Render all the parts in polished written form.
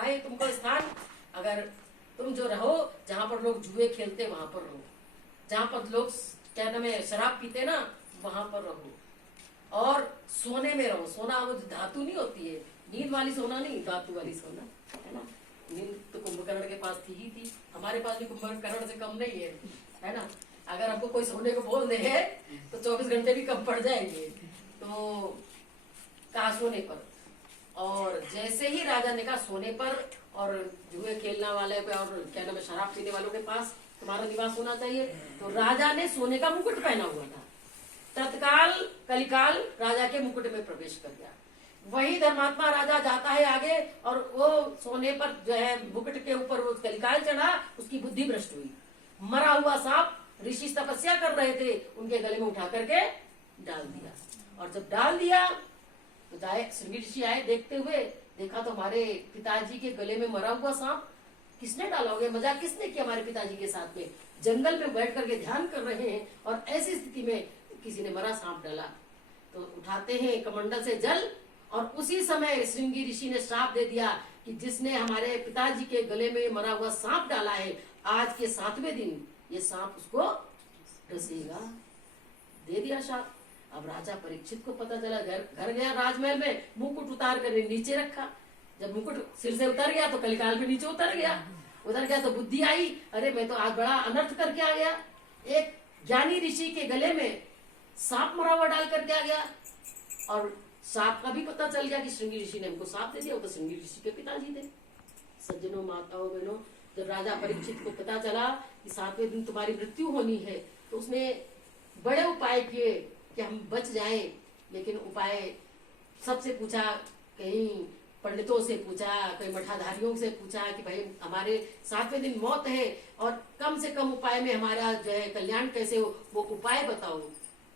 है तुमको स्थान, अगर तुम जो रहो जहाँ पर लोग जुए खेलते वहां पर रहो, जहाँ पर लोग क्या नाम है शराब पीते ना वहां पर रहो, और सोने में रहो। सोना वो धातु नहीं होती है, नींद वाली सोना नहीं, धातु वाली सोना, है ना। नींद तो कुंभकर्ण के पास थी ही थी, हमारे पास भी कुंभकर्ण से कम नहीं है ना। अगर हमको कोई सोने को बोल दे तो 24 घंटे भी कम पड़ जाएंगे। तो कहा सोने पर, और जैसे ही राजा ने कहा सोने पर और जुए खेलने वाले पे और क्या नाम है शराब पीने वालों के पास तुम्हारा निवास होना चाहिए, तो राजा ने सोने का मुकुट पहना हुआ था। तत्काल कलिकाल राजा के मुकुट में प्रवेश कर गया। वही धर्मात्मा राजा जाता है आगे, और वो सोने पर जो है मुकुट के ऊपर वो कलिकाल चढ़ा, उसकी बुद्धि भ्रष्ट हुई। मरा हुआ सांप ऋषि तपस्या कर रहे थे, उनके गले में उठा करके डाल दिया। और जब डाल दिया तो श्रृंगी ऋषि आए देखते हुए, देखा तो हमारे पिताजी के गले में मरा हुआ सांप किसने डाला होगा, मजाक किसने किया हमारे पिताजी के साथ में। जंगल में बैठ करके ध्यान कर रहे हैं और ऐसी स्थिति में किसी ने मरा सांप डाला। तो उठाते हैं कमंडल से जल, और उसी समय श्रृंगी ऋषि ने श्राप दे दिया कि जिसने हमारे पिताजी के गले में मरा हुआ सांप डाला है, आज के 7वें दिन ये सांप उसको डसेगा। दे दिया श्राप। अब राजा परीक्षित को पता चला, घर गया राजमहल में, मुकुट उतार कर नीचे रखा। जब मुकुट सिर से उतर गया तो कलिकाल भी नीचे उतर गया तो बुद्धि आई, अरे मैं तो आज बड़ा अनर्थ करके आ गया। एक ज्ञानी ऋषि के गले में सांप मरा हुआ डाल करके आ गया, और सांप का भी पता चल गया कि श्रृंगी ऋषि ने हमको सांप दे दिया। वो तो श्रृंगी ऋषि के पिताजी थे। सज्जनों, माताओं, बहनों, जब राजा परीक्षित को पता चला कि 7वें दिन तुम्हारी मृत्यु होनी है, तो उसने बड़े उपाय किए कि हम बच जाएं। लेकिन उपाय सबसे पूछा, कहीं पंडितों से पूछा, कहीं मठाधारियों से पूछा कि भाई हमारे 7वें दिन मौत है और कम से कम उपाय में हमारा जो है कल्याण कैसे हो, वो उपाय बताओ।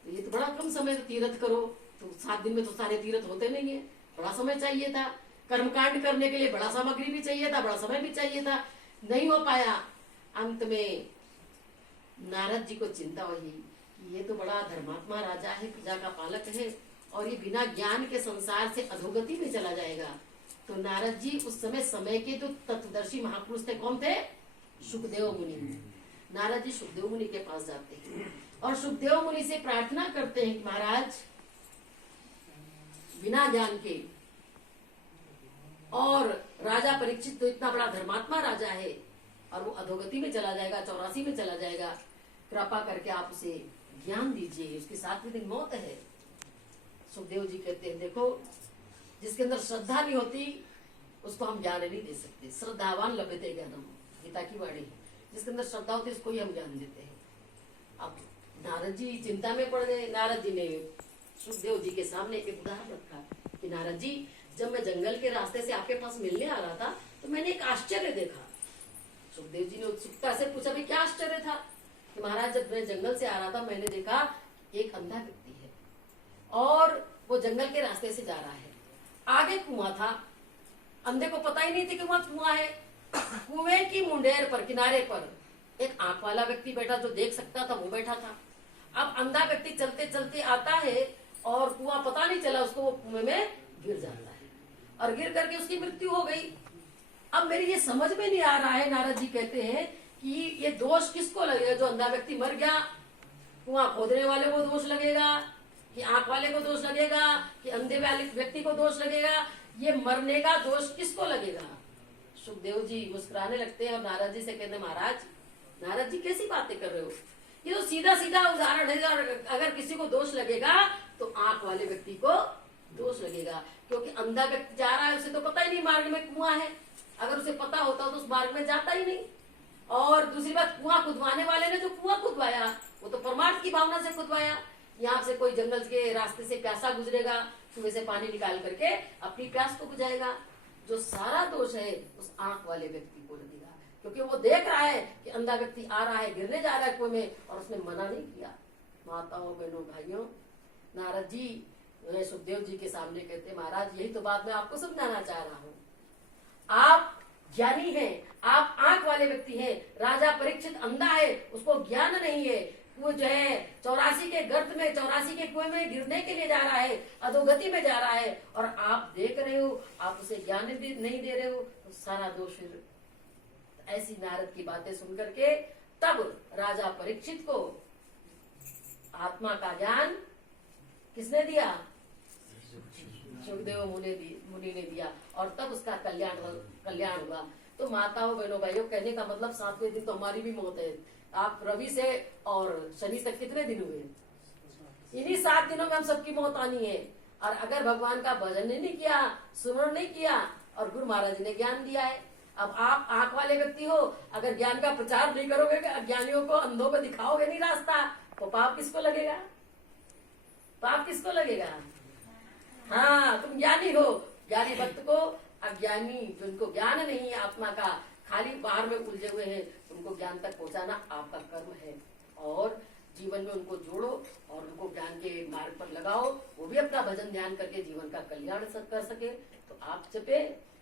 ये तो बड़ा कम समय तीर्थ करो, तो 7 दिन में तो सारे तीर्थ होते नहीं है, बड़ा समय चाहिए था। कर्मकांड करने के लिए बड़ा सामग्री भी चाहिए था, बड़ा समय भी चाहिए था, नहीं हो पाया। अंत में नारद जी को चिंता हुई, ये तो बड़ा धर्मात्मा राजा है, प्रजा का पालक है, और ये बिना ज्ञान के संसार से अधोगति में चला जाएगा। तो नारद जी उस समय के जो तत्वदर्शी महापुरुष थे, कौन थे? सुखदेव मुनि। नारद जी सुखदेव मुनि के पास जाते हैं और सुखदेव मुनि से प्रार्थना करते हैं कि महाराज, बिना ज्ञान के, और राजा परीक्षित तो इतना बड़ा धर्मात्मा राजा है और वो अधोगति में चला जाएगा, 84 में चला जाएगा, कृपा करके आप उसे ज्ञान दीजिए, उसकी 7वें दिन मौत है। सुखदेव जी कहते हैं, देखो जिसके अंदर श्रद्धा नहीं होती उसको हम ज्ञान नहीं दे सकते। श्रद्धावान लभते ज्ञानम, गीता की वाणी है। जिसके अंदर श्रद्धा होती है उसको ही हम ज्ञान देते हैं। अब नारद जी चिंता में पड़ गए। नारद जी ने सुखदेव जी के सामने एक उदाहरण रखा कि नारद जी, जब मैं जंगल के रास्ते से आपके पास मिलने आ रहा था तो मैंने एक आश्चर्य देखा। सुखदेव जी ने उत्सुकता से पूछा, भी क्या आश्चर्य था? कि महाराज, जब मैं जंगल से आ रहा था मैंने देखा एक अंधा व्यक्ति है और वो जंगल के रास्ते से जा रहा है। आगे कुआं था, अंधे को पता ही नहीं था कि वहां कुआं है। कुएं की मुंडेर पर, किनारे पर एक आंख वाला व्यक्ति बैठा, जो देख सकता था वो बैठा था। अब अंधा व्यक्ति चलते चलते आता है और कुआं पता नहीं चला उसको, वो कुएं में गिर जाता है और गिर करके उसकी मृत्यु हो गई। अब मेरी ये समझ में नहीं आ रहा है, नारद जी कहते हैं कि ये दोष किसको लगेगा? जो अंधा व्यक्ति मर गया, कुआं खोदने वाले को दोष लगेगा, कि आंख वाले को दोष लगेगा, कि अंधे वाले व्यक्ति को दोष लगेगा? ये मरने का दोष किसको लगेगा? सुखदेव जी मुस्कुराने लगते हैं और नारद जी से कहते हैं, महाराज, नारद जी कैसी बातें कर रहे हो? ये तो सीधा सीधा उदाहरण है। और अगर किसी को दोष लगेगा तो आंख वाले व्यक्ति को दोष लगेगा, क्योंकि अंधा व्यक्ति जा रहा है, उसे तो पता ही नहीं मार्ग में कुआं है। अगर उसे पता होता तो उस मार्ग में जाता ही नहीं। और दूसरी बात, कुआं खुदवाने वाले ने जो कुआं खुदवाया वो तो परमार्थ की भावना से खुदवाया। यहाँ से कोई जंगल के रास्ते से प्यासा गुजरेगा, कुएं से पानी निकाल करके अपनी प्यास को बुझाएगा। जो सारा दोष है उस आंख वाले व्यक्ति को लगेगा, क्योंकि वो देख रहा है कि अंधा व्यक्ति आ रहा है, गिरने जा रहा है कुएं में, और उसने मना नहीं किया। माताओं, बहनों, भाइयों, नारद जी सुखदेव जी के सामने कहते, महाराज, यही तो बात मैं आपको समझाना चाह रहा हूँ। आप ज्ञानी हैं, आप आंख वाले व्यक्ति हैं। राजा परीक्षित अंधा है, उसको ज्ञान नहीं है। वो जो है 84 के गर्त में, 84 के कुएं में गिरने के लिए जा रहा है, अधोगति में जा रहा है, और आप देख रहे हो, आप उसे ज्ञान नहीं दे रहे हो, तो सारा दोष फिर। ऐसी नारद की बातें सुन करके तब राजा परीक्षित को आत्मा का ज्ञान किसने दिया? सुखदेव मुनि ने दिया, और तब उसका कल्याण हुआ। तो माताओं, बहनों, भाइयों, कहने का मतलब 7वें दिन तो हमारी भी मौत है। आप रवि से और शनि तक कितने दिन हुए? इन्हीं 7 दिनों में हम सबकी मौत आनी है। और अगर भगवान का भजन नहीं किया, सुमरण नहीं किया, और गुरु महाराज ने ज्ञान दिया है, अब आप आंख वाले व्यक्ति हो, अगर ज्ञान का प्रचार नहीं करोगे, अज्ञानियों को, अंधों को दिखाओगे नहीं रास्ता, तो पाप किसको लगेगा? पाप किसको लगेगा? हाँ, तुम ज्ञानी हो, ज्ञानी भक्त को अज्ञानी, जिनको ज्ञान नहीं है आत्मा का, खाली बाहर में उलझे हुए हैं, उनको ज्ञान तक पहुंचाना आपका कर्म है। और जीवन में उनको जोड़ो और उनको ज्ञान के मार्ग पर लगाओ, वो भी अपना भजन ध्यान करके जीवन का कल्याण कर सके। तो आप जपे,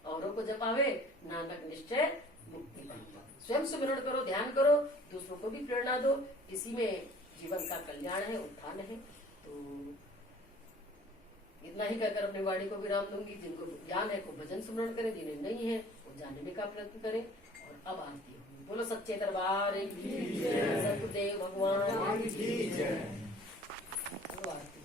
औरों को जपावे, नानक निश्चय मुक्ति पाऊंगा। स्वयं सुमिरन करो, ध्यान करो, दूसरों को भी प्रेरणा दो, इसी में जीवन का कल्याण है, उत्थान है। तो इतना ही कहकर अपनी वाणी को विराम दूंगी। जिनको ज्ञान है वो भजन सुमरण करें, जिन्हें नहीं है वो जानने का प्रयत्न करें। और अब आरती होगी। बोलो सच्चे दरबार की जय, सतगुरुदेव भगवान की जय।